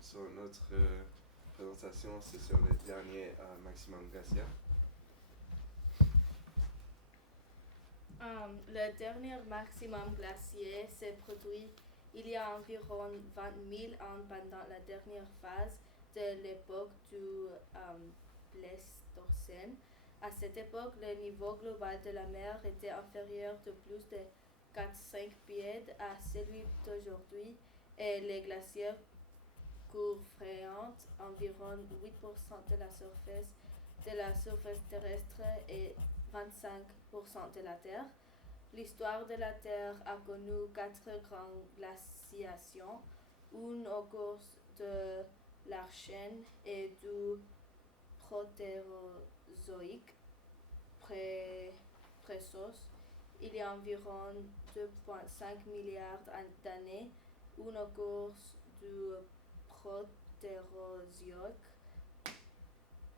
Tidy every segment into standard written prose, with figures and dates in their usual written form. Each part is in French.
Sur notre présentation, c'est sur le dernier maximum glaciaire. Le dernier maximum glaciaire s'est produit il y a environ 20 000 ans pendant la dernière phase de l'époque du Pléistocène. À cette époque, le niveau global de la mer était inférieur de plus de 4-5 pieds à celui d'aujourd'hui et les glaciers couvrent environ 8% de la surface terrestre et 25% de la Terre. L'histoire de la Terre a connu 4 grandes glaciations, une au cours de l'Archéenne et du Protérozoïque précoce, il y a environ 2,5 milliards d'années, une au cours du Protérozoïque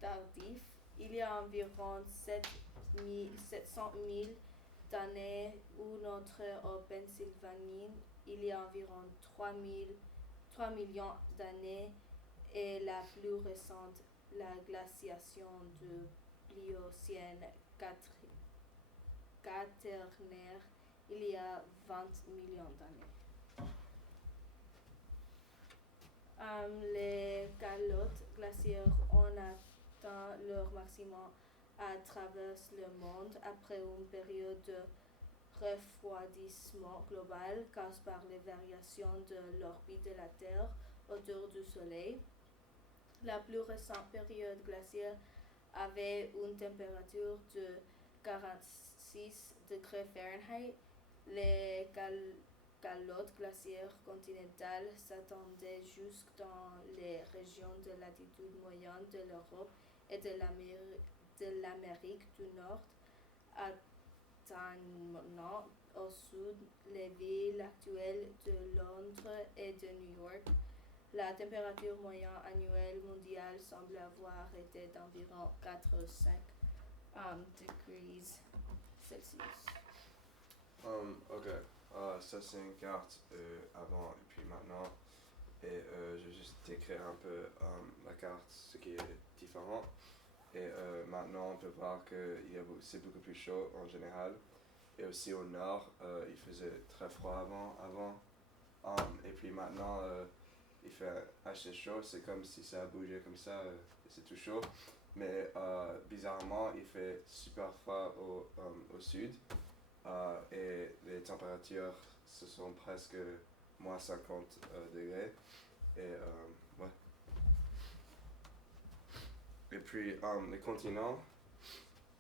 tardif, il y a environ 700 000 d'années, une autre au Pennsylvanie, il y a environ 3 millions d'années, et la plus récente, la glaciation du Pliocène quaternaire, il y a 20 millions d'années. Les calottes glaciaires ont atteint leur maximum à travers le monde après une période de refroidissement global causé par les variations de l'orbite de la Terre autour du Soleil. La plus récente période glaciaire avait une température de 46 degrés Fahrenheit. Les calottes glaciaires continentales s'étendaient jusque dans les régions de latitude moyenne de l'Europe et de l'Amérique du Nord, atteignant au sud les villes actuelles de Londres et de New York. La température moyenne annuelle mondiale semble avoir été d'environ 4-5 degrés Celsius. Ok, ça c'est une carte avant et puis maintenant. Et je vais juste décrire un peu la carte, ce qui est différent. Et maintenant on peut voir que c'est beaucoup plus chaud en général. Et aussi au nord, il faisait très froid avant. Et puis maintenant, il fait assez chaud. C'est comme si ça a bougé comme ça, c'est tout chaud. Mais bizarrement, il fait super froid au sud. Et les températures, ce sont presque moins 50 degrés. Et ouais. Et puis les continents.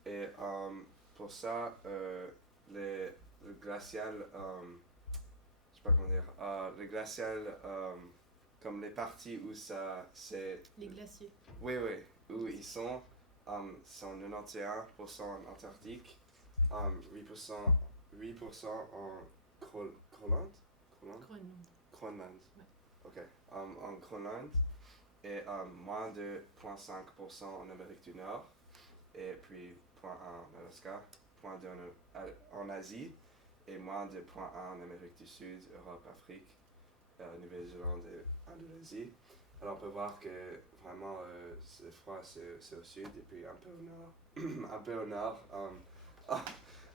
Et pour ça, le glacial, je sais pas comment dire, le glacial, comme les parties où ça, c'est... Les glaciers. Oui, où ils sont 91% en Antarctique, 8% en Groenland. Groenland. Ouais. Ok. En Groenland et moins de 0,5% en Amérique du Nord et puis 0,1 en Alaska, 0,2 en Asie et moins de 0,1 en Amérique du Sud, Europe, Afrique, Nouvelle-Zélande et Indonésie. Alors on peut voir que vraiment c'est froid, c'est au sud et puis un peu au nord, un peu au nord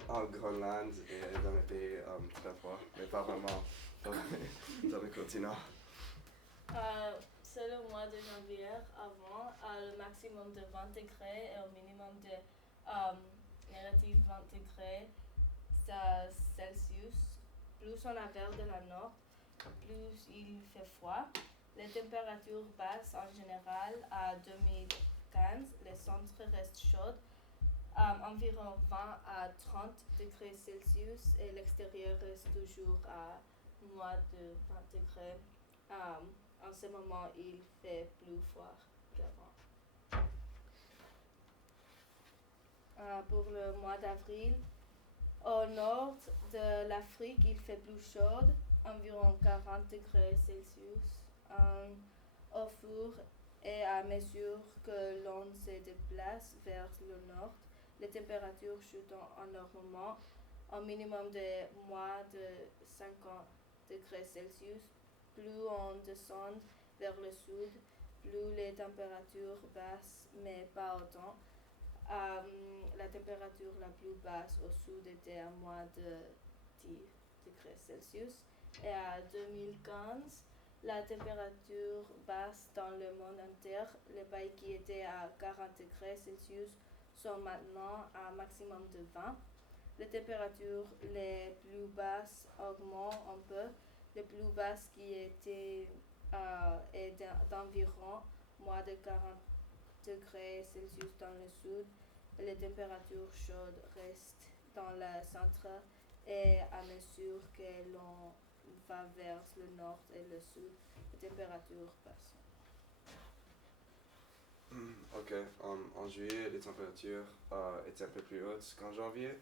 en Groenland et dans les pays très froids, mais pas vraiment dans le continent. C'est le mois de janvier avant, le maximum de 20 degrés et au minimum de négatif 20 degrés Celsius. Plus on a vers de la nord, plus il fait froid. Les températures baissent en général à 2015, les centres restent chauds, environ 20 à 30 degrés Celsius et l'extérieur reste toujours à moins de 20 degrés. En ce moment, il fait plus froid qu'avant. Pour le mois d'avril, au nord de l'Afrique, il fait plus chaud, environ 40 degrés Celsius. Au fur et à mesure que l'on se déplace vers le nord, les températures chutent énormément, un minimum de moins de 50 degrés Celsius. Plus on descend vers le sud, plus les températures basses, mais pas autant. La température la plus basse au sud était à moins de 10 degrés Celsius. Et à 2015, la température basse dans le monde entier, les pays qui étaient à 40 degrés Celsius sont maintenant à un maximum de 20. Les températures les plus basses augmentent un peu. Les plus basses qui étaient est d'environ moins de 40 degrés Celsius dans le sud. Et les températures chaudes restent dans le centre et à mesure que l'on va vers le nord et le sud, les températures passent. Ok, en juillet, les températures étaient un peu plus hautes qu'en janvier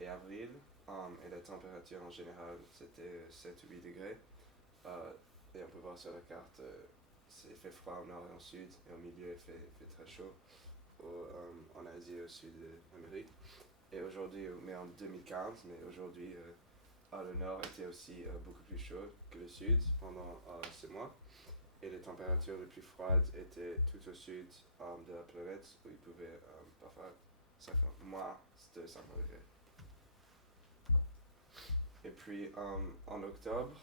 et avril, et la température en général c'était 7 ou 8 degrés. Et on peut voir sur la carte, il fait froid au nord et au sud, et au milieu il fait très chaud en Asie et au sud de l'Amérique. Et aujourd'hui, mais en 2015, mais aujourd'hui, le nord était aussi beaucoup plus chaud que le sud pendant ce mois. Et les températures les plus froides étaient tout au sud de la planète, où il pouvait parfois moins de 50 degrés. Et puis en octobre,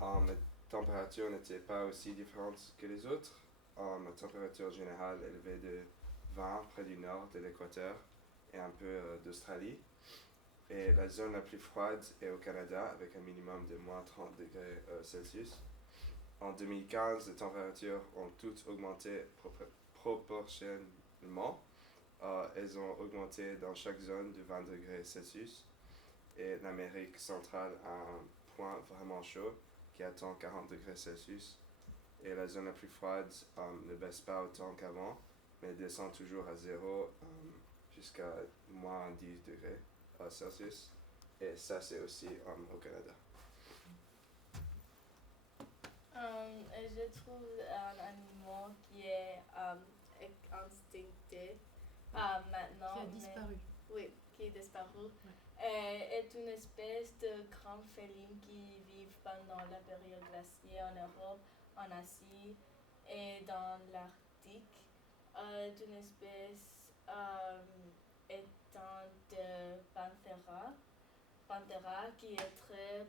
la température n'était pas aussi différente que les autres. La température générale élevée de 20 près du nord de l'équateur et un peu d'Australie. Et la zone la plus froide est au Canada avec un minimum de moins 30 degrés Celsius. En 2015, les températures ont toutes augmenté proportionnellement. Elles ont augmenté dans chaque zone de 20 degrés Celsius. Et l'Amérique centrale a un point vraiment chaud qui atteint 40 degrés Celsius. Et la zone la plus froide ne baisse pas autant qu'avant, mais descend toujours à zéro jusqu'à moins 10 degrés Celsius. Et ça, c'est aussi au Canada. Je trouve un animal qui est instinctif maintenant. Qui a disparu. Oui, qui est disparu. Ouais. Est une espèce de grand féline qui vit pendant la période glaciaire en Europe, en Asie et dans l'Arctique. Est une espèce étant de Panthera qui est très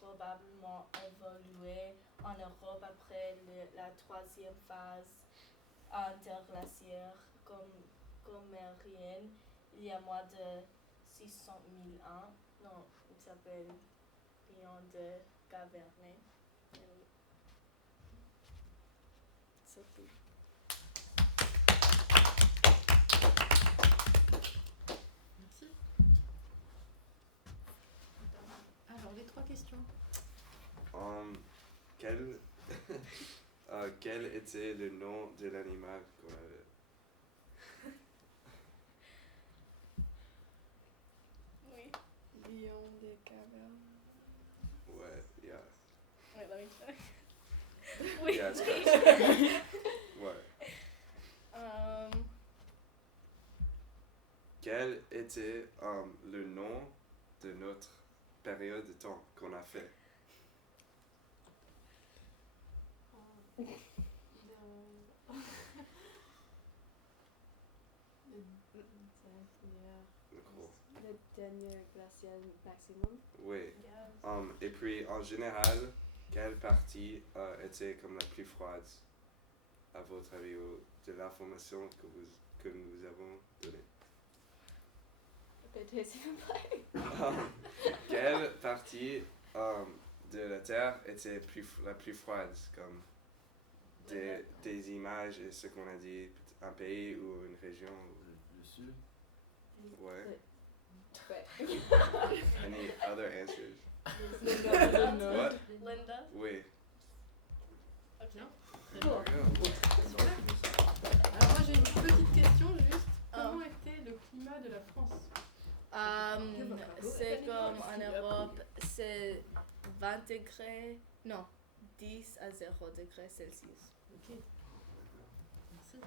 probablement évolué en Europe après la troisième phase interglaciaire comérienne il y a moins de 600 000 ans. Non, il s'appelle Lion de Caverne. C'est tout. Merci. Alors, les 3 questions. Quel était le nom de l'animal qu'on avait? Oui. Lion des cavernes. Ouais, yeah. Wait, let me try. Oui. Yeah, it's fast. Ouais. Quel était le nom de notre période de temps qu'on a fait? Le gros. Le dernier glacial maximum. Oui. Yes. Et puis en général, quelle partie était comme la plus froide à votre avis de l'information que nous avons donnée? Répétez s'il vous plaît. Quelle partie de la Terre était la plus froide, comme des images et ce qu'on a dit, un pays ou une région? Le sud. Ouais. Ouais. Any other answers? Linda. What? Linda. Oui. Ok. Bien. Cool. Alors, moi, j'ai une petite question juste. Comment était le climat de la France? C'est comme en Europe, c'est 20 degrés, non, 10 à 0 degrés Celsius. Ok. Merci.